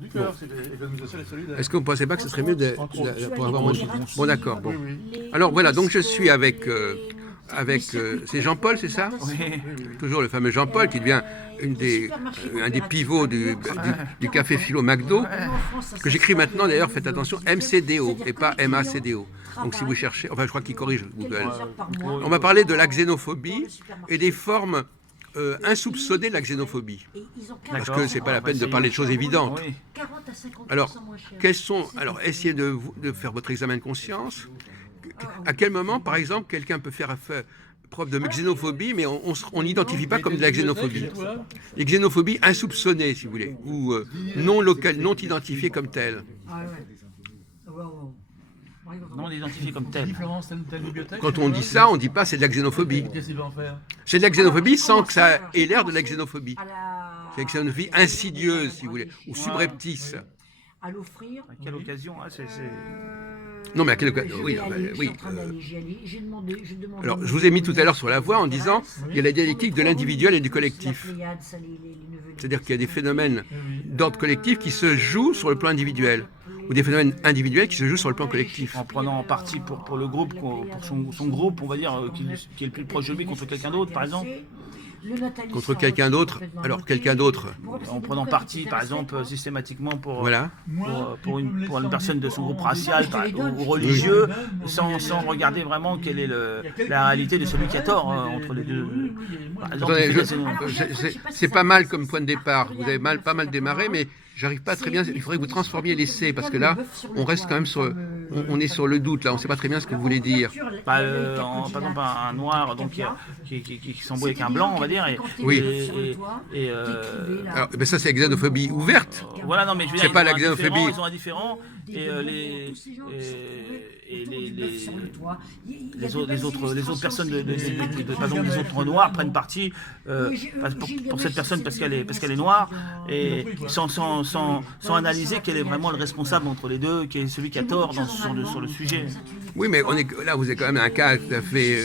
du cœur, c'est l'économie sociale et solidaire. Est-ce que vous ne pensez pas que ce serait mieux pour avoir mon... Bon, d'accord. Bon. Oui, oui. Alors voilà, donc je suis avec c'est Jean-Paul, c'est ça? Oui. Toujours le fameux Jean-Paul qui devient un des pivots du café philo McDo, que j'écris maintenant d'ailleurs, faites attention, MCDO et pas MACDO. Donc si vous cherchez, enfin je crois qu'il corrige Google. On va parler de la xénophobie et des formes insoupçonnées de la xénophobie. Parce que c'est pas la peine de parler de choses évidentes. Oui. Alors, alors essayez de faire votre examen de conscience. À quel moment, par exemple, quelqu'un peut faire preuve de xénophobie, mais on n'identifie pas comme de la xénophobie. Les xénophobies insoupçonnées, si vous voulez, ou non locales, non identifiées comme telles. Non identifié comme tel. Quand on dit ça, on ne dit pas c'est de la xénophobie. Qu'est-ce qu'il va en faire? C'est de la xénophobie sans que ça ait l'air de la xénophobie. C'est une xénophobie insidieuse, si vous voulez, ou subreptice. À l'offrir. À quelle occasion c'est... Non, mais à quelle occasion? Oui, oui. Alors, je vous ai mis tout à l'heure sur la voie en disant qu'il y a la dialectique de l'individuel et du collectif. C'est-à-dire qu'il y a des phénomènes d'ordre collectif qui se jouent sur le plan individuel, ou des phénomènes individuels qui se jouent sur le plan collectif. En prenant parti pour le groupe, pour son groupe, on va dire, qui est le plus proche de lui contre quelqu'un d'autre, par exemple. Contre quelqu'un d'autre. Alors, quelqu'un d'autre. En prenant parti, par exemple, systématiquement pour une personne de son groupe racial ou religieux, sans regarder vraiment quelle est la réalité de celui qui a tort entre les deux. Par exemple, attendez, c'est pas mal comme point de départ. Vous avez pas mal démarré, mais j'arrive pas très bien. Il faudrait que vous transformiez l'essai, parce que là, on reste quand même sur... On est sur le doute, là. On ne sait pas très bien ce que vous voulez dire. Par exemple, un noir donc, qui s'embrouille avec un blanc, on va dire. Alors, mais ça, c'est la xénophobie ouverte. Voilà, non, mais je veux dire, c'est pas la xénophobie. Ils sont indifférents. Et les autres personnes, par exemple, les autres noirs prennent parti pour cette personne parce qu'elle est noire, et sans analyser quel est vraiment le responsable entre les deux, qui est celui qui a tort sur le sujet. Oui, mais là, vous avez quand même un cas tout à fait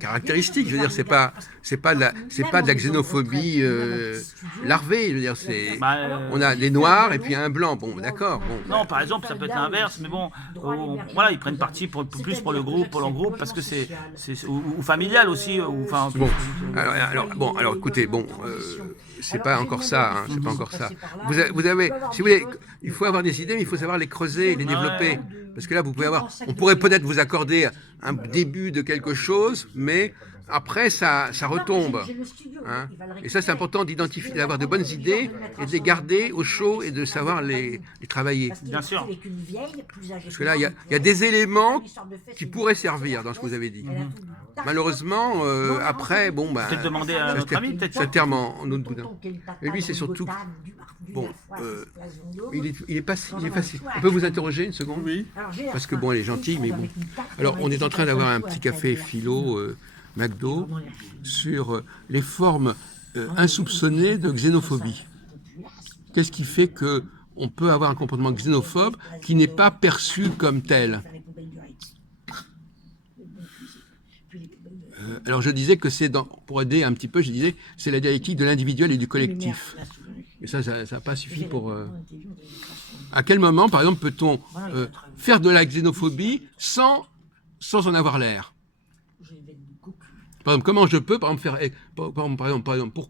caractéristique. Je veux dire, c'est pas de la xénophobie larvée. Je veux dire, on a des noirs et puis un blanc. Bon, d'accord. Bon. Non, par exemple, ça peut être l'inverse, mais bon, voilà, ils prennent parti plus pour le groupe, parce que c'est ou familial aussi, ou enfin. Bon, alors, écoutez, c'est pas encore ça, hein, c'est pas encore ça. Vous avez, si vous voulez, il faut avoir des idées, mais il faut savoir les creuser, les développer. Parce que là, on pourrait peut-être vous accorder un début de quelque chose, mais après, ça retombe. Hein. Et ça, c'est important d'identifier, d'avoir de bonnes idées et de les garder au chaud et de savoir les travailler. Bien sûr. Parce que là, il y a des éléments qui pourraient servir dans ce que vous avez dit. Malheureusement, après, peut-être demander à notre ami, peut-être. Sincèrement, et lui, c'est surtout... Bon, il est facile. On peut vous interroger une seconde? Oui. Parce que elle est gentille, mais bon. Alors, on est en train d'avoir un petit café philo McDo sur les formes insoupçonnées de xénophobie. Qu'est-ce qui fait que on peut avoir un comportement xénophobe qui n'est pas perçu comme tel? Alors je disais que pour aider un petit peu, je disais c'est la dialectique de l'individuel et du collectif. Et ça n'a pas suffi pour... À quel moment, par exemple, peut-on faire de la xénophobie sans en avoir l'air? Par exemple, comment je peux, par exemple,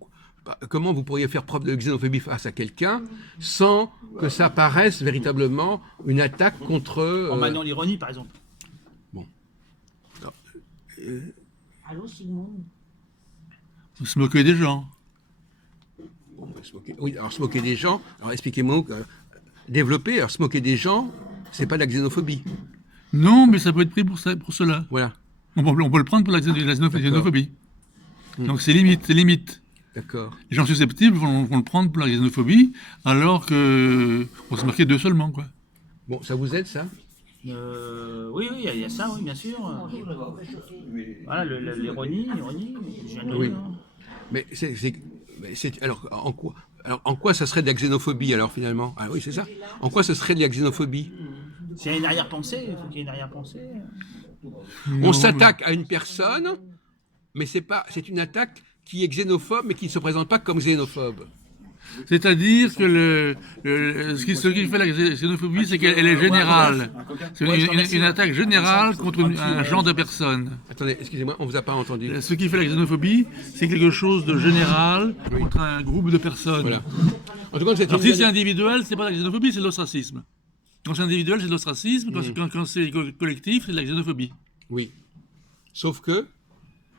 comment vous pourriez faire preuve de xénophobie face à quelqu'un sans que ça paraisse véritablement une attaque contre... En maniant l'ironie, par exemple. Bon. Alors, Allô, Sigmund? Vous se moquez des gens. Oui, alors se moquer des gens, alors expliquez-moi, développer, alors se moquer des gens, c'est pas de la xénophobie. Non, mais ça peut être pris pour cela. Voilà. On peut le prendre pour la xénophobie. Donc c'est limite. D'accord. Les gens susceptibles vont le prendre pour la xénophobie, alors qu'on se moquait d'eux seulement, quoi. Bon, ça vous aide, ça? Oui, il y a ça, oui, bien sûr. Voilà, l'ironie, je viens de le Oui. dire. Mais alors, en quoi ça serait de la xénophobie, alors, finalement? Ah oui, c'est ça. En quoi ce serait de la xénophobie? S'il y a une arrière-pensée, il faut qu'il y ait une arrière-pensée. On s'attaque à une personne, mais c'est une attaque qui est xénophobe, mais qui ne se présente pas comme xénophobe. C'est-à-dire que ce qui fait la xénophobie, c'est qu'elle est générale. C'est une attaque générale contre un genre de personnes. Attendez, excusez-moi, on vous a pas entendu. Ce qui fait la xénophobie, c'est quelque chose de général contre un groupe de personnes. Voilà. En tout cas, Alors si c'est individuel, c'est pas la xénophobie, c'est l'ostracisme. Quand c'est individuel, c'est l'ostracisme. Quand c'est collectif, c'est la xénophobie. Oui. Sauf que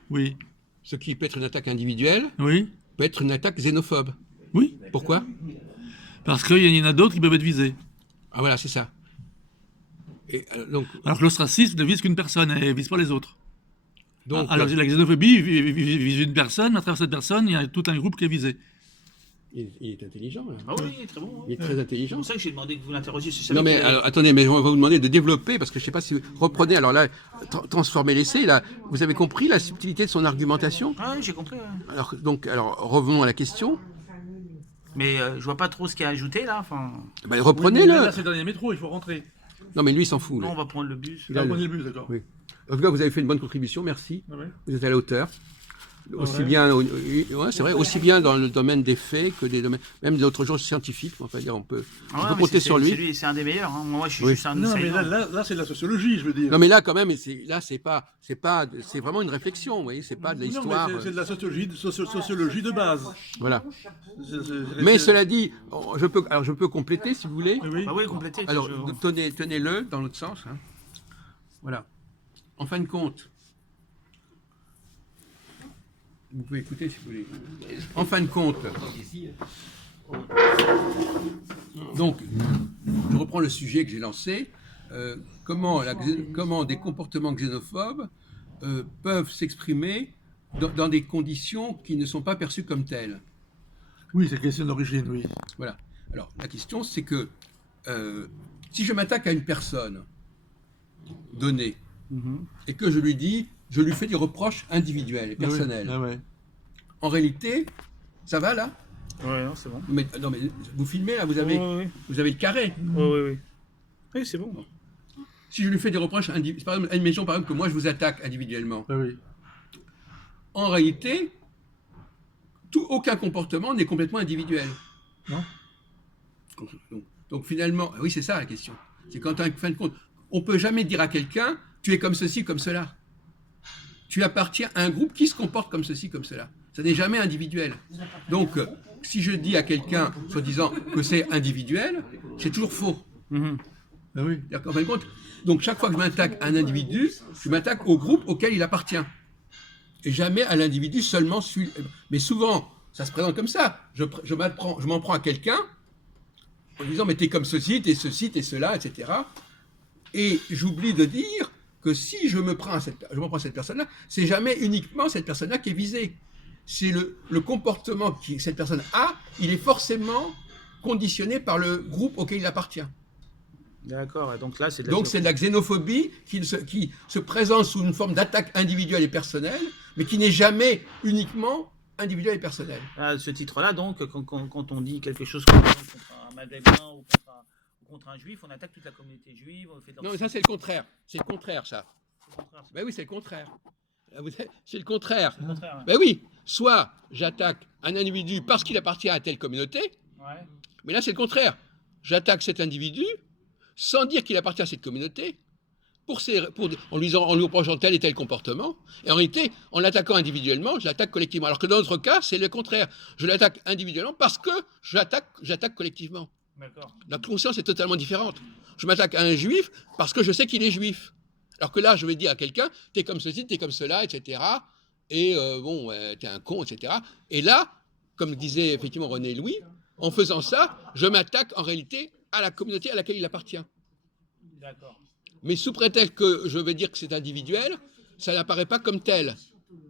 Oui. ce qui peut être une attaque individuelle Oui. peut être une attaque xénophobe. Oui. Pourquoi? Parce qu'il y en a d'autres qui peuvent être visés. Ah voilà, c'est ça. Et, donc, Alors que l'ostracisme ne vise qu'une personne et ne vise pas les autres. donc, Alors la xénophobie vise une personne, mais à travers cette personne, il y a tout un groupe qui est visé. il est intelligent, là. Ah oui, il est très bon. Il est très C'est intelligent. pour ça que j'ai demandé que vous l'interrogiez. Non mais alors, attendez, mais on va vous demander de développer, parce que je ne sais pas si vous reprenez, alors là, transformez l'essai, là, vous avez compris la subtilité de son argumentation? Ah oui, j'ai compris. Ouais. Alors revenons à la question. Mais je vois pas trop ce qu'il y a à ajouter là. Enfin, Ben, reprenez-le. Là, c'est le dernier métro, il faut rentrer. Non mais lui, il s'en fout. non, Là. on va prendre le bus. Il a le- Prenez le bus, d'accord. Oui. En tout cas, vous avez fait une bonne contribution, merci. Ah ouais. Vous êtes à la hauteur. Aussi ouais. bien, ouais, c'est vrai, aussi bien dans le domaine des faits que des domaines, même d'autres choses scientifiques. On peut dire, on peut Ah ouais, mais compter sur lui. C'est un des meilleurs. Hein. Moi, je suis Oui. juste un Non, mais outsider. là c'est de la sociologie, je veux dire. Non, mais là, quand même, c'est vraiment une réflexion. Vous voyez, c'est pas de Non, l'histoire. mais c'est de la sociologie de base. Voilà. C'est- Mais cela dit, je peux compléter si vous voulez. Oui. Ah oui, complétez. Alors, je- tenez-le dans l'autre sens. Hein. Voilà. En fin de compte, vous pouvez écouter si vous voulez. En fin de compte, donc, je reprends le sujet que j'ai lancé. Comment des comportements xénophobes peuvent s'exprimer dans des conditions qui ne sont pas perçues comme telles. Oui, c'est question d'origine, oui. Voilà. Alors, la question, c'est que si je m'attaque à une personne donnée et que je lui fais des reproches individuels et personnels, Ah ouais. en réalité, ça va là? Ouais, non, c'est bon. Mais vous filmez là, vous avez le carré. Oui. Oui, c'est bon. Si je lui fais des reproches individuels, par exemple, admettons par exemple que moi je vous attaque individuellement, Ah oui. en réalité, aucun comportement n'est complètement individuel. Non. Donc finalement, oui, c'est ça la question. C'est quand, en fin de compte, on ne peut jamais dire à quelqu'un, tu es comme ceci, comme cela. Tu appartiens à un groupe qui se comporte comme ceci, comme cela. Ça n'est jamais individuel. Donc, si je dis à quelqu'un, soi-disant, que c'est individuel, c'est toujours faux. Ah oui. En fin de compte, donc chaque fois que je m'attaque à un individu, je m'attaque au groupe auquel il appartient. Et jamais à l'individu seulement. Mais souvent, ça se présente comme ça. Je m'en prends à quelqu'un en disant, mais t'es comme ceci, t'es cela, etc. Et j'oublie de dire que si je me prends à cette personne-là, c'est jamais uniquement cette personne-là qui est visée. C'est le comportement que cette personne a, il est forcément conditionné par le groupe auquel il appartient. D'accord. Donc là, c'est Donc c'est de la xénophobie qui se présente sous une forme d'attaque individuelle et personnelle, mais qui n'est jamais uniquement individuelle et personnelle. À ce titre-là, donc, quand on dit quelque chose contre un maghrébin ou contre un juif, on attaque toute la communauté juive. On fait de leur- Non, mais ça c'est le contraire. C'est le contraire, ça. C'est le contraire, Ben oui, c'est le contraire. C'est le contraire. c'est le contraire, ouais. Ben oui, soit j'attaque un individu parce qu'il appartient à telle communauté, Ouais. mais là c'est le contraire. J'attaque cet individu sans dire qu'il appartient à cette communauté, en lui reprochant tel et tel comportement, et en réalité, en l'attaquant individuellement, je l'attaque collectivement. Alors que dans notre cas, c'est le contraire. Je l'attaque individuellement parce que j'attaque collectivement. D'accord. La conscience est totalement différente. Je m'attaque à un juif parce que je sais qu'il est juif. Alors que là, je vais dire à quelqu'un, t'es comme ceci, t'es comme cela, etc. Et t'es un con, etc. Et là, comme disait effectivement René Louis, en faisant ça, je m'attaque en réalité à la communauté à laquelle il appartient. D'accord. Mais sous prétexte que je vais dire que c'est individuel, ça n'apparaît pas comme tel.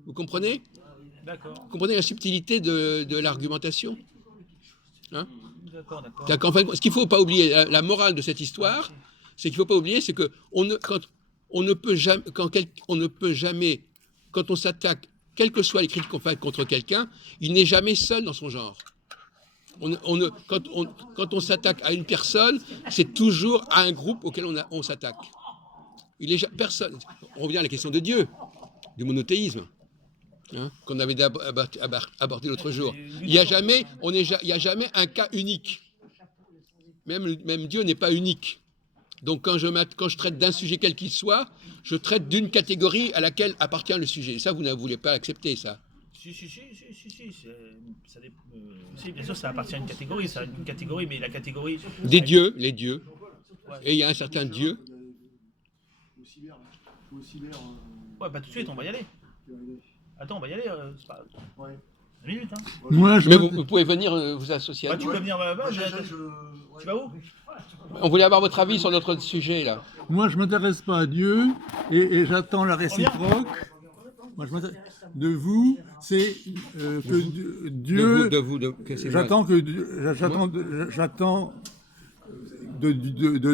Vous comprenez? D'accord. Vous comprenez la subtilité de l'argumentation? Hein? D'accord. C'est-à-dire qu'en fait, ce qu'il ne faut pas oublier, la morale de cette histoire, c'est qu'il ne faut pas oublier, c'est que on ne peut jamais, quand on s'attaque, quelles que soient les critiques qu'on fait contre quelqu'un, il n'est jamais seul dans son genre. Quand on s'attaque à une personne, c'est toujours à un groupe auquel on s'attaque. Personne. On revient à la question de Dieu, du monothéisme. hein, qu'on avait abordé l'autre jour. Il n'y a jamais un cas unique. Même Dieu n'est pas unique. Donc quand je traite d'un sujet quel qu'il soit, je traite d'une catégorie à laquelle appartient le sujet. Ça, vous ne voulez pas accepter, ça. Si, bien sûr, ça appartient à une catégorie, mais la catégorie... Des dieux, les dieux. Ouais. Et il y a un certain Dieu. Ouais, pas tout de suite, on va y aller. Attends, on va y aller, c'est pas... Ouais. 1 minute, hein. Moi, mais vous pouvez venir vous associer à nous. Tu peux venir, tu vas où? On voulait avoir votre avis sur notre sujet, là. Moi, je ne m'intéresse pas à Dieu et j'attends la réciproque. Moi, de vous, c'est que Dieu... J'attends de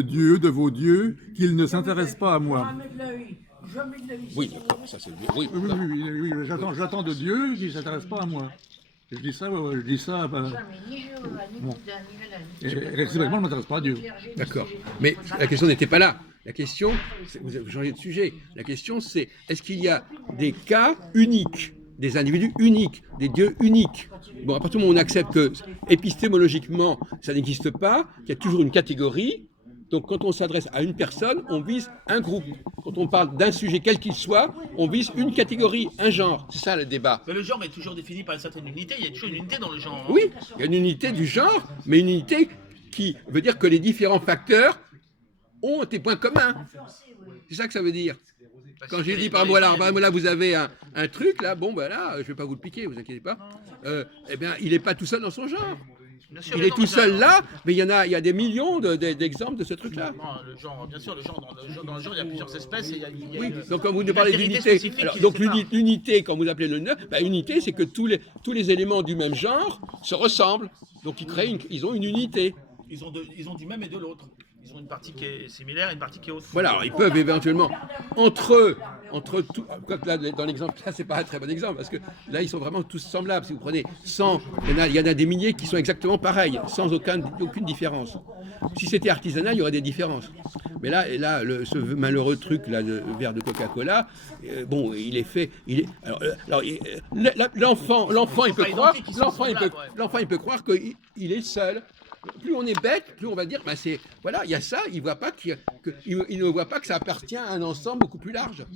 Dieu, de vos dieux, qu'il ne s'intéresse pas à moi. Oui, d'accord, ça c'est... Oui, j'attends de Dieu qu'il ne s'intéresse pas à moi. Je dis ça. Bon. Réciproquement, je ne m'intéresse pas à Dieu. D'accord. Mais la question n'était pas là. La question, vous avez changé de sujet. La question, c'est est-ce qu'il y a des cas uniques, des individus uniques, des dieux uniques? Bon, à partir du moment où on accepte que épistémologiquement, ça n'existe pas, qu'il y a toujours une catégorie. Donc, quand on s'adresse à une personne, on vise un groupe. Quand on parle d'un sujet quel qu'il soit, on vise une catégorie, un genre. C'est ça le débat. Mais le genre est toujours défini par une certaine unité. Il y a toujours une unité dans le genre. Hein. Oui, il y a une unité du genre, mais une unité qui veut dire que les différents facteurs ont des points communs. C'est ça que ça veut dire. Quand j'ai dit par moi là, vous avez un truc là, bon ben là, je ne vais pas vous le piquer, vous inquiétez pas. Eh bien, il n'est pas tout seul dans son genre. Sûr, il est tout seul là, mais il y a des millions d'exemples de ce truc-là. Le genre, bien sûr, dans le genre, il y a plusieurs espèces. Oui, donc quand vous nous parlez d'unité, donc l'unité, quand vous appelez le neuf, unité, c'est que tous les éléments du même genre se ressemblent. Donc ils ont une unité. Ils ont du même et de l'autre. Ils ont une partie qui est similaire et une partie qui est autre. Voilà, alors ils peuvent éventuellement, entre tout, là, dans l'exemple, là, c'est pas un très bon exemple, parce que là, ils sont vraiment tous semblables. Si vous prenez 100, il y en a des milliers qui sont exactement pareils, sans aucune différence. Si c'était artisanal, il y aurait des différences. Mais là ce malheureux truc, là, le verre de Coca-Cola, bon, il est fait, l'enfant, il peut croire qu'il est seul. Plus on est bête, plus on va dire, voilà, il y a ça, il ne voit pas que ça appartient à un ensemble beaucoup plus large.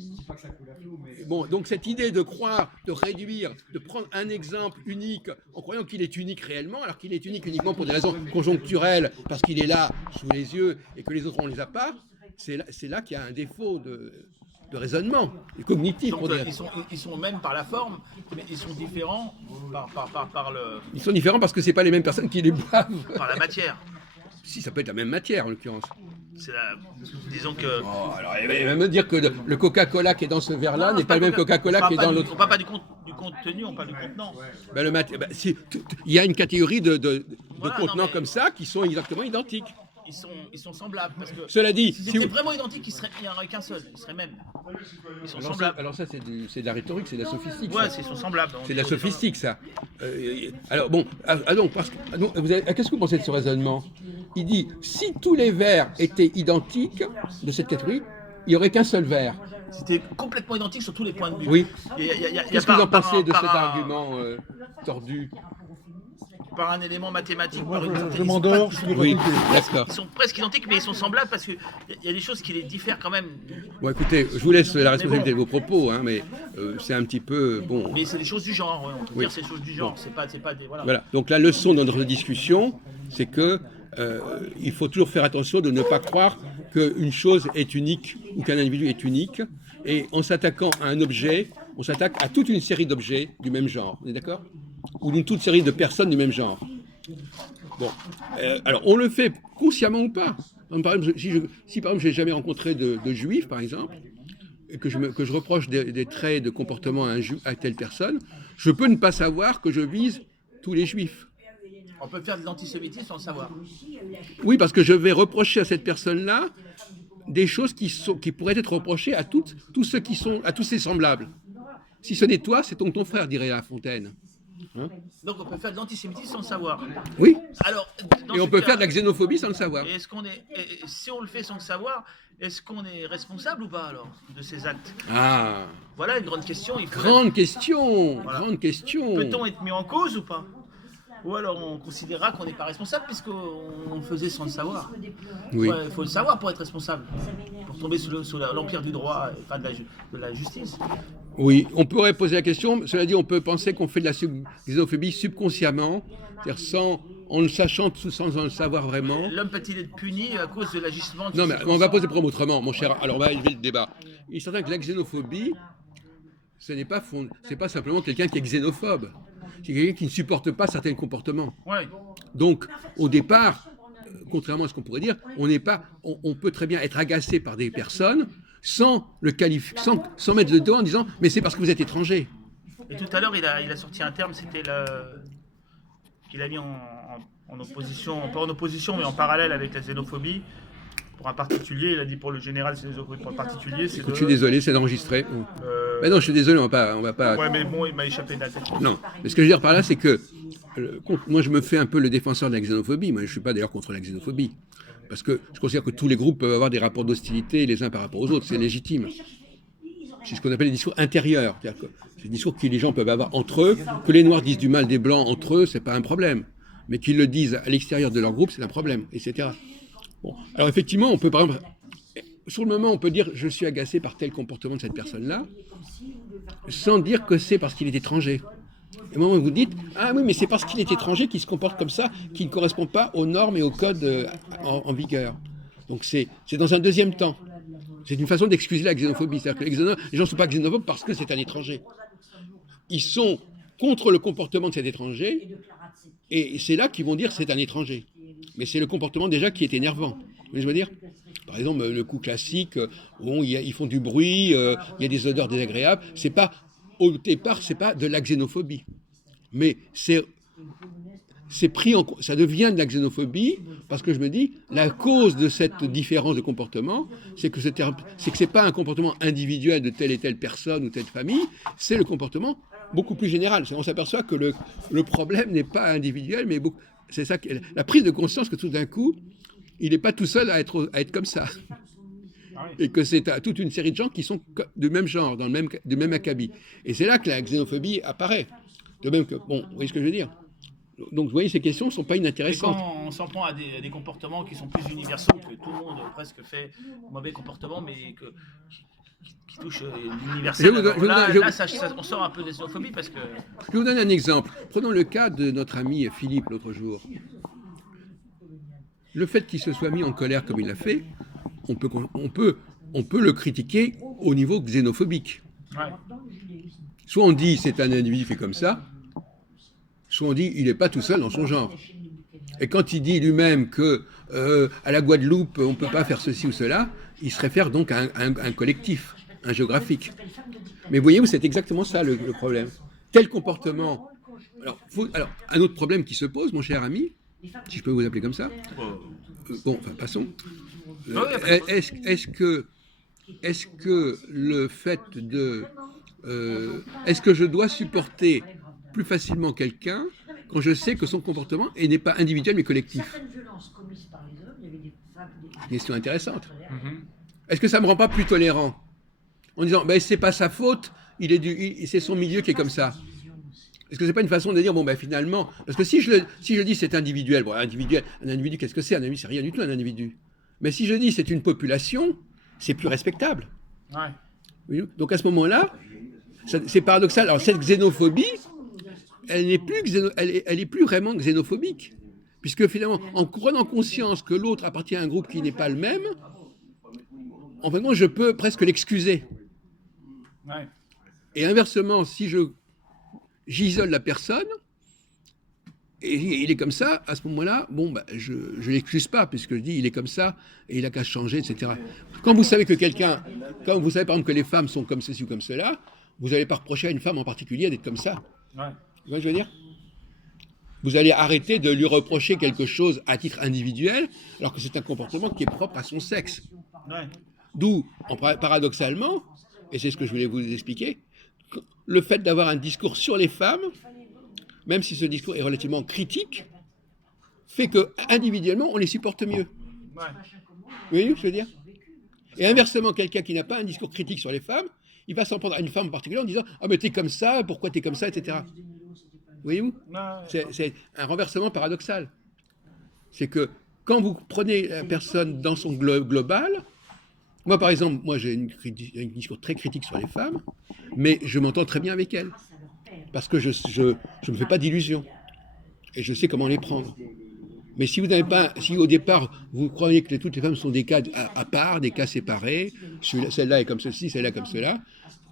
Bon, donc cette idée de croire, de réduire, de prendre un exemple unique en croyant qu'il est unique réellement, alors qu'il est unique uniquement pour des raisons conjoncturelles, parce qu'il est là, sous les yeux, et que les autres, on ne les a pas, c'est là qu'il y a un défaut de raisonnement, cognitif. Donc, ils sont mêmes par la forme, mais ils sont différents par le... Ils sont différents parce que ce n'est pas les mêmes personnes qui les boivent. Par la matière. Si, ça peut être la même matière en l'occurrence. Disons que... alors, il va me dire que le Coca-Cola qui est dans ce verre-là n'est pas le même Coca-Cola qui est dans l'autre. On ne parle pas du contenu, on parle du contenant. Il y a une catégorie de contenants comme ça qui sont exactement identiques. Ils sont semblables. Parce que cela dit, si c'était vraiment identique, il n'y en aurait qu'un seul. Ils seraient mêmes. Ils sont semblables. Alors ça, c'est de la rhétorique, c'est de la sophistique. Ouais, ils sont semblables. C'est de la sophistique, ça. Alors bon, qu'est-ce que vous pensez de ce raisonnement? Il dit, si tous les verres étaient identiques de cette catégorie, il n'y aurait qu'un seul verre. C'était complètement identique sur tous les points de vue. Oui. Qu'est-ce que vous en pensez de cet argument tordu? Par un élément mathématique. Je m'endors. Oui, d'accord. Ils sont presque identiques, mais ils sont semblables parce qu'il y a des choses qui les diffèrent quand même. Bon, écoutez, je vous laisse la responsabilité de vos propos, hein, mais c'est un petit peu bon. Mais c'est des choses du genre, on peut dire c'est des choses du genre. Bon. C'est pas des voilà. Donc la leçon de notre discussion, c'est que il faut toujours faire attention de ne pas croire qu'une chose est unique ou qu'un individu est unique. Et en s'attaquant à un objet, on s'attaque à toute une série d'objets du même genre. On est d'accord? Ou d'une toute série de personnes du même genre. Bon, alors on le fait consciemment ou pas. Par exemple, si par exemple je n'ai jamais rencontré de juif, par exemple, et que je reproche des traits de comportement à telle personne, je peux ne pas savoir que je vise tous les juifs. On peut faire de l'antisémitisme sans le savoir. Oui, parce que je vais reprocher à cette personne-là des choses qui pourraient être reprochées à tous ces semblables. Si ce n'est toi, c'est ton frère, dirait La Fontaine. Donc on peut faire de l'antisémitisme sans le savoir. Oui. Alors, dans Et on ce peut cas, faire de la xénophobie sans le savoir. et si on le fait sans le savoir, est-ce qu'on est responsable ou pas alors de ces actes? Ah, Voilà une grande question. grande question, Voilà. grande question. Peut-on être mis en cause ou pas? Ou alors on considérera qu'on n'est pas responsable puisqu'on le faisait sans le savoir. Oui. Il faut le savoir pour être responsable, pour tomber sous l'empire du droit, enfin de la justice. Oui, on pourrait poser la question, cela dit, on peut penser qu'on fait de la xénophobie subconsciemment, c'est-à-dire en le sachant, sans en le savoir vraiment. L'homme peut-il être puni à cause de l'agissement de Non, mais ses on va consciences? poser le problème autrement, mon cher. Alors, on va élever le débat. Il est certain que la xénophobie, c'est pas simplement quelqu'un qui est xénophobe. C'est quelqu'un qui ne supporte pas certains comportements. Ouais. Donc, au départ, contrairement à ce qu'on pourrait dire, on peut très bien être agacé par des personnes sans le qualifier, sans mettre le doigt en disant mais c'est parce que vous êtes étranger. Et tout à l'heure, il a sorti un terme, c'était qu'il a mis en opposition, pas en opposition, mais en parallèle avec la xénophobie. Pour un particulier, il a dit pour le général, c'est xénophobie. Pour le particulier, c'est Je suis désolé, c'est enregistré. Mais non, je suis désolé, on va pas. Ouais, mais bon, il m'a échappé de la tête. Non, mais ce que je veux dire par là, c'est que moi, je me fais un peu le défenseur de la xénophobie. Moi, je ne suis pas d'ailleurs contre la xénophobie. Parce que je considère que tous les groupes peuvent avoir des rapports d'hostilité les uns par rapport aux autres. C'est légitime. C'est ce qu'on appelle les discours intérieurs. C'est-à-dire que c'est des discours que les gens peuvent avoir entre eux. Que les Noirs disent du mal des Blancs entre eux, c'est pas un problème. Mais qu'ils le disent à l'extérieur de leur groupe, c'est un problème, etc. Bon. Alors effectivement, on peut par exemple, sur le moment, on peut dire je suis agacé par tel comportement de cette personne-là, sans dire que c'est parce qu'il est étranger. Et au moment où vous dites ah oui, mais c'est parce qu'il est étranger qu'il se comporte comme ça, qu'il ne correspond pas aux normes et aux codes en vigueur. Donc c'est dans un deuxième temps. C'est une façon d'excuser la xénophobie. C'est-à-dire que les gens ne sont pas xénophobes parce que c'est un étranger. Ils sont contre le comportement de cet étranger, et c'est là qu'ils vont dire c'est un étranger. Mais c'est le comportement déjà qui est énervant. Vous voyez ce que je veux dire ? Par exemple, le coup classique, où ils font du bruit, il y a des odeurs désagréables. C'est pas, au départ, c'est pas de la xénophobie. Mais c'est pris en compte, ça devient de la xénophobie parce que je me dis, la cause de cette différence de comportement, c'est que c'est pas un comportement individuel de telle et telle personne ou telle famille, c'est le comportement beaucoup plus général. On s'aperçoit que le problème n'est pas individuel, mais c'est ça, la prise de conscience que tout d'un coup, il n'est pas tout seul à être comme ça. Et que c'est toute une série de gens qui sont du même genre, du même acabit. Et c'est là que la xénophobie apparaît. De même que, bon, vous voyez ce que je veux dire ? Donc, vous voyez, ces questions ne sont pas inintéressantes. Et quand on s'en prend à des comportements qui sont plus universaux, que tout le monde presque fait mauvais comportements, mais qui touchent l'universel, on sort un peu de la xénophobie parce que... Je vous donne un exemple. Prenons le cas de notre ami Philippe l'autre jour. Le fait qu'il se soit mis en colère comme il l'a fait, on peut le critiquer au niveau xénophobique. Ouais. Soit on dit c'est un individu fait comme ça, soit on dit il n'est pas tout seul dans son genre. Et quand il dit lui-même que à la Guadeloupe on ne peut pas faire ceci ou cela, il se réfère donc à un collectif, un géographique. Mais voyez-vous, c'est exactement ça le problème. Tel comportement. Alors, un autre problème qui se pose, mon cher ami, si je peux vous appeler comme ça. Bon, enfin, passons. Est-ce que le fait de... est-ce que je dois supporter plus facilement quelqu'un quand je sais que son comportement n'est pas individuel mais collectif? Question intéressante. Est-ce que ça ne me rend pas plus tolérant en disant ben, c'est pas sa faute, c'est son milieu qui est comme ça? Est-ce que c'est pas une façon de dire bon ben finalement, parce que si je dis c'est individuel, bon un individu qu'est-ce que c'est? Un individu c'est rien du tout un individu. Mais si je dis c'est une population, c'est plus respectable. Ouais. Oui, donc à ce moment-là, c'est paradoxal. Alors cette xénophobie, elle n'est plus vraiment xénophobique, puisque finalement en prenant conscience que l'autre appartient à un groupe qui n'est pas le même, en fait je peux presque l'excuser. Ouais. Et inversement, si j'isole la personne, et il est comme ça, à ce moment-là, bon, bah, je ne l'excuse pas, puisque je dis il est comme ça, et il n'a qu'à changer, etc. Quand vous savez par exemple que les femmes sont comme ceci ou comme cela, vous n'allez pas reprocher à une femme en particulier d'être comme ça. Ouais. Vous voyez ce que je veux dire? Vous allez arrêter de lui reprocher quelque chose à titre individuel, alors que c'est un comportement qui est propre à son sexe. Ouais. D'où, paradoxalement, et c'est ce que je voulais vous expliquer, le fait d'avoir un discours sur les femmes même si ce discours est relativement critique, fait que individuellement on les supporte mieux. Ouais. Vous voyez ce que je veux dire? Et inversement, quelqu'un qui n'a pas un discours critique sur les femmes, il va s'en prendre à une femme en particulier en disant « Ah mais t'es comme ça, pourquoi t'es comme ça, etc. » Voyez-vous? C'est un renversement paradoxal. C'est que quand vous prenez la personne dans son global, moi par exemple, moi j'ai un discours très critique sur les femmes, mais je m'entends très bien avec elles. Parce que je ne me fais pas d'illusions. Et je sais comment les prendre. Mais si vous n'avez pas, si au départ vous croyez que toutes les femmes sont des cas à part, des cas séparés, celle-là est comme ceci, celle-là comme cela,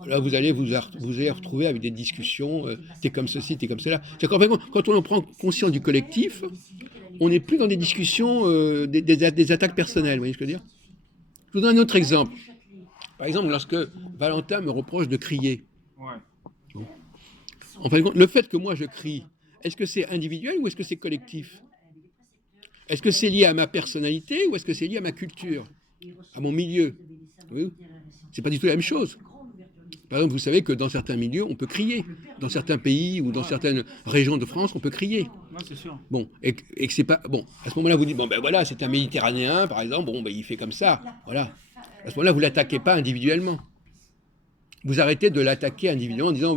là vous allez vous retrouver avec des discussions, t'es comme ceci, t'es comme cela. C'est qu'en fait, quand on prend conscience du collectif, on n'est plus dans des discussions, des attaques personnelles. Vous voyez ce que je veux dire? Je vous donne un autre exemple. Par exemple, lorsque Valentin me reproche de crier. Ouais. En fin de compte, le fait que moi je crie, est-ce que c'est individuel ou est-ce que c'est collectif? Est-ce que c'est lié à ma personnalité ou est-ce que c'est lié à ma culture, à mon milieu? Oui. C'est pas du tout la même chose. Par exemple, vous savez que dans certains milieux, on peut crier. Dans certains pays ou dans certaines régions de France, on peut crier. Non, c'est sûr. Bon, et que c'est pas... Bon, à ce moment-là, vous dites, bon, ben voilà, c'est un Méditerranéen, par exemple, bon, ben il fait comme ça. Voilà. À ce moment-là, vous l'attaquez pas individuellement. Vous arrêtez de l'attaquer individuellement en disant...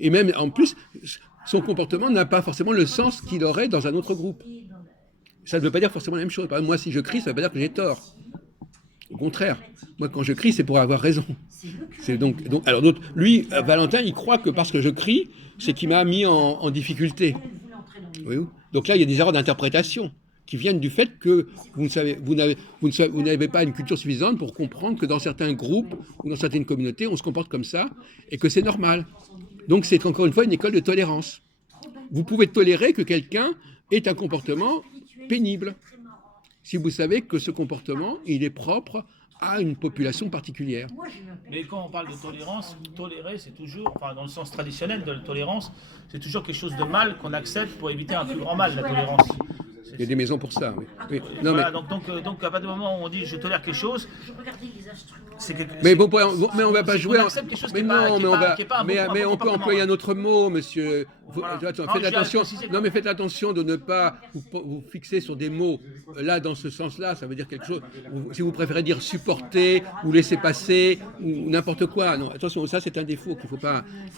Et même, en plus, son comportement n'a pas forcément le sens qu'il aurait dans un autre groupe. Ça ne veut pas dire forcément la même chose. Par exemple, moi, si je crie, ça ne veut pas dire que j'ai tort. Au contraire. Moi, quand je crie, c'est pour avoir raison. C'est donc, alors, lui, Valentin, il croit que parce que je crie, c'est qu'il m'a mis en difficulté. Oui. Donc là, il y a des erreurs d'interprétation qui viennent du fait que vous n'avez pas une culture suffisante pour comprendre que dans certains groupes ou dans certaines communautés, on se comporte comme ça et que c'est normal. Donc, c'est encore une fois une école de tolérance. Vous pouvez tolérer que quelqu'un ait un comportement pénible, si vous savez que ce comportement, il est propre à une population particulière. Mais quand on parle de tolérance, tolérer, c'est toujours, enfin, dans le sens traditionnel de la tolérance, c'est toujours quelque chose de mal qu'on accepte pour éviter un plus grand mal, la tolérance. Il y a des maisons pour ça. Oui. Oui. Non, Voilà, mais... donc à partir du moment où on dit je tolère quelque chose, c'est quelque chose. Mais bon, mais on va pas jouer. Mais non, mais on peut employer un autre mot, monsieur. Attends, faites attention. Non, mais faites attention de ne pas vous fixer sur des mots. Là, dans ce sens-là, ça veut dire quelque chose. Si vous préférez dire supporter ou laisser passer ou n'importe quoi. Non, attention, ça c'est un défaut qu'il faut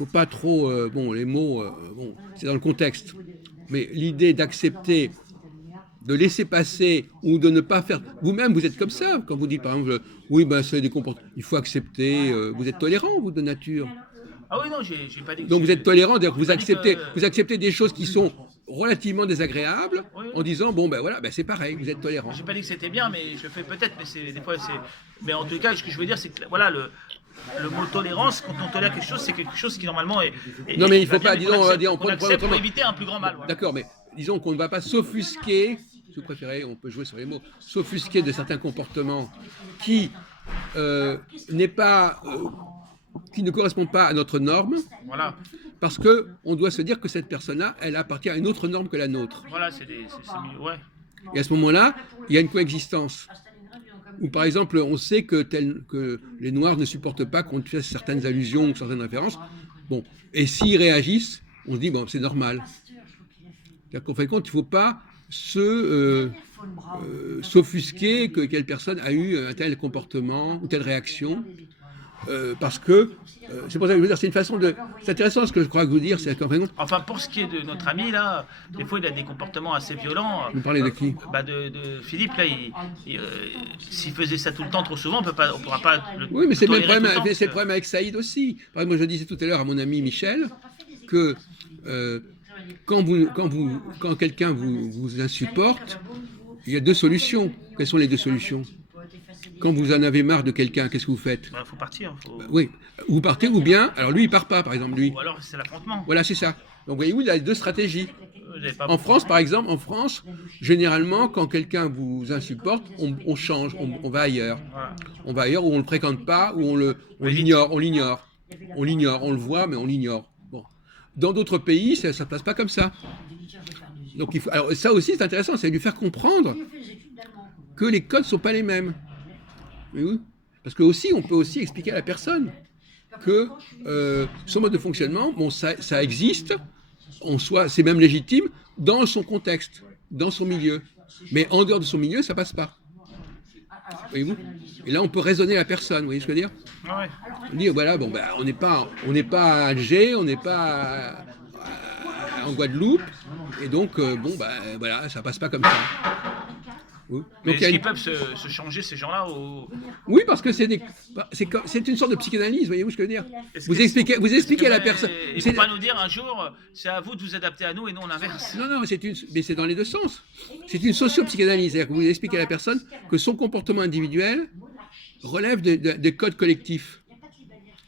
pas trop. Bon, les mots, bon, c'est dans le contexte. Mais l'idée d'accepter, de laisser passer ou de ne pas faire... Vous-même, vous êtes comme ça. Quand vous dites, par exemple, oui, ben, c'est des comportements... Il faut accepter... vous êtes tolérant, vous, de nature. Ah oui, non, j'ai pas dit que... Donc vous êtes tolérant, c'est-à-dire que vous acceptez des choses qui sont relativement désagréables en disant, bon, ben voilà, ben, c'est pareil, vous êtes tolérant. J'ai pas dit que c'était bien, mais je fais peut-être, mais des fois, c'est... Mais en tout cas, ce que je veux dire, c'est que, voilà, le mot tolérance, quand on tolère quelque chose, c'est quelque chose qui, normalement, est... Non, mais il ne faut pas, disons, on accepte pour éviter un plus grand mal. Voilà. D'accord, mais disons qu'on ne va pas s'offusquer... Si vous préférez, on peut jouer sur les mots, s'offusquer de certains comportements qui n'est pas, qui ne correspondent pas à notre norme, voilà. Parce que on doit se dire que cette personne-là, elle appartient à une autre norme que la nôtre. Voilà, c'est mieux, ouais. Et à ce moment-là, il y a une coexistence. Ou par exemple, on sait que les Noirs ne supportent pas qu'on fasse certaines allusions ou certaines références. Bon, et s'ils réagissent, on se dit bon, c'est normal. C'est-à-dire qu'en fin de compte, il ne faut pas s'offusquer que quelle personne a eu un tel comportement ou telle réaction, parce que c'est pour ça que je veux dire, c'est une façon de... C'est intéressant ce que je crois que vous dire, c'est qu'en fin de compte... Enfin, pour ce qui est de notre ami, là, des fois, il a des comportements assez violents. Vous parlez de qui? De Philippe, là, s'il faisait ça tout le temps, trop souvent, on ne pourra pas le... Oui, mais c'est le problème avec Saïd aussi. Par exemple, moi, je disais tout à l'heure à mon ami Michel que... Quand quelqu'un vous insupporte, il y a deux solutions. Quelles sont les deux solutions? Quand vous en avez marre de quelqu'un, qu'est-ce que vous faites? Il faut partir. Oui, vous partez ou bien... Alors lui, il part pas, par exemple, lui. Ou alors c'est l'affrontement. Voilà, c'est ça. Donc voyez-vous, il y a deux stratégies. En France, par exemple, généralement, quand quelqu'un vous insupporte, on change, on va ailleurs. Voilà. On va ailleurs où on ne le fréquente pas, où on l'ignore. On le voit, mais on l'ignore. Dans d'autres pays, ça ne passe pas comme ça. Donc, alors ça aussi, c'est intéressant, c'est de lui faire comprendre que les codes ne sont pas les mêmes. Oui. Parce que aussi, on peut aussi expliquer à la personne que son mode de fonctionnement, bon, ça existe, c'est même légitime dans son contexte, dans son milieu. Mais en dehors de son milieu, ça passe pas. Voyez-vous? Et là, on peut raisonner la personne, vous voyez ce que je veux dire? Ouais. Dire, voilà, bon, ben, on n'est pas à Alger, on n'est pas en Guadeloupe, et donc, bon, ben, voilà, ça passe pas comme ça. Oui. Mais Donc, est-ce qu'ils peuvent se changer, ces gens-là oui, parce que c'est une sorte de psychanalyse, voyez-vous ce que je veux dire? Vous expliquez à la personne. Il ne faut pas nous dire un jour, c'est à vous de vous adapter à nous et non l'inverse. Non, mais c'est dans les deux sens. C'est une socio-psychanalyse, c'est-à-dire que vous expliquez à la personne que son comportement individuel relève des codes collectifs.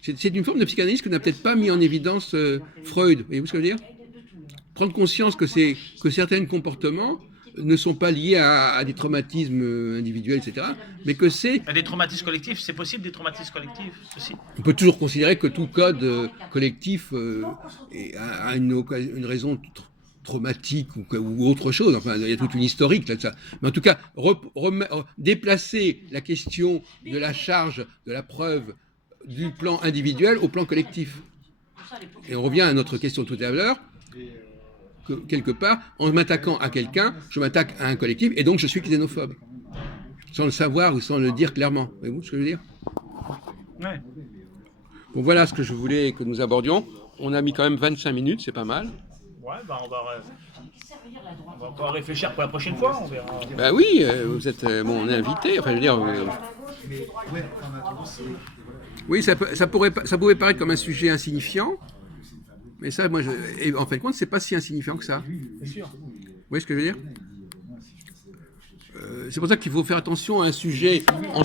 C'est une forme de psychanalyse que n'a peut-être pas mis en évidence Freud, voyez-vous ce que je veux dire? Prendre conscience que certains comportements ne sont pas liés à des traumatismes individuels, etc., mais que c'est... Des traumatismes collectifs, c'est possible des traumatismes collectifs aussi. On peut toujours considérer que tout code collectif a une raison traumatique ou autre chose. Enfin, il y a toute une historique là de ça. Mais en tout cas, déplacer la question de la charge, de la preuve du plan individuel au plan collectif. Et on revient à notre question tout à l'heure, que quelque part, en m'attaquant à quelqu'un, je m'attaque à un collectif et donc je suis xénophobe. Sans le savoir ou sans le dire clairement. Voyez-vous ce que je veux dire? Ouais. Bon, voilà ce que je voulais que nous abordions. On a mis quand même 25 minutes, c'est pas mal. Ouais, bah on va encore réfléchir pour la prochaine fois, on verra. Bah oui, vous êtes mon invité. Enfin, je veux dire, oui, ça pouvait paraître comme un sujet insignifiant, mais ça, moi, et en fin de compte, c'est pas si insignifiant que ça. C'est sûr. Vous voyez ce que je veux dire? C'est pour ça qu'il faut faire attention à un sujet en